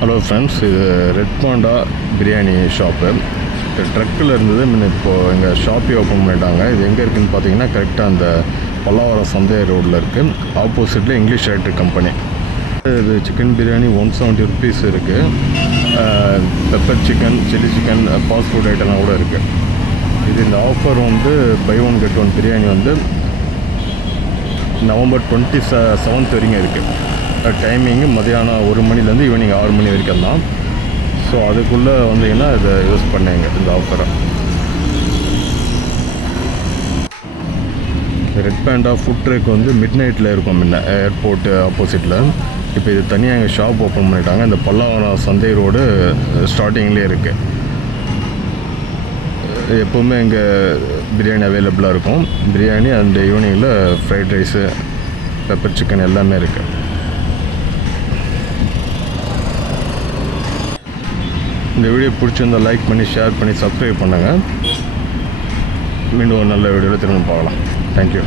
Hello friends இது red panda biryani shop ட்ரக்கில் இருந்தது முன்ன இப்போது எங்கள் ஷாப்பே ஓப்பன் பண்ணிட்டாங்க. இது எங்கே இருக்குதுன்னு பார்த்தீங்கன்னா கரெக்டாக அந்த பல்லாவரம் சந்தை ரோட்டில் இருக்குது ஆப்போசிட்டில் இங்கிலீஷ் எலக்ட்ரிக் கம்பெனி இது chicken biryani one seventy rupees இருக்குது pepper chicken chilli chicken fast food ஐட்டம்லாம் கூட இருக்குது இது இந்த ஆஃபர் வந்து buy one get one biryani வந்து நவம்பர் டுவெண்ட்டி ச செவன்த் வரைக்கும் இருக்குது டைமிங்கு மதியானம் ஒரு மணிலேருந்து ஈவினிங் ஆறு மணி வரைக்கும் தான். ஸோ அதுக்குள்ளே வந்தீங்கன்னா இதை யூஸ் பண்ணுங்க இந்த ஆஃபரை ரெட் பேண்டா ஃபுட் ட்ரக் வந்து மிட் நைட்டில் இருக்கும் முன்ன ஏர்போர்ட்டு ஆப்போசிட்டில் இப்போ இது தனியாக எங்கள் ஷாப் ஓப்பன் பண்ணிட்டாங்க. இந்த பல்லாவரம் சந்தை ரோடு ஸ்டார்டிங்லேயே இருக்குது எப்போவுமே இங்கே பிரியாணி அவைலபிளாக இருக்கும். பிரியாணி அண்ட் ஈவினிங்கில் ஃப்ரைட் ரைஸு பெப்பர் சிக்கன் எல்லாமே இருக்குது இந்த வீடியோ பிடிச்சிருந்தால் லைக் பண்ணி ஷேர் பண்ணி சப்ஸ்கிரைப் பண்ணுங்கள் மீண்டும் ஒரு நல்ல வீடியோவில் திரும்ப பார்க்கலாம். தேங்க்யூ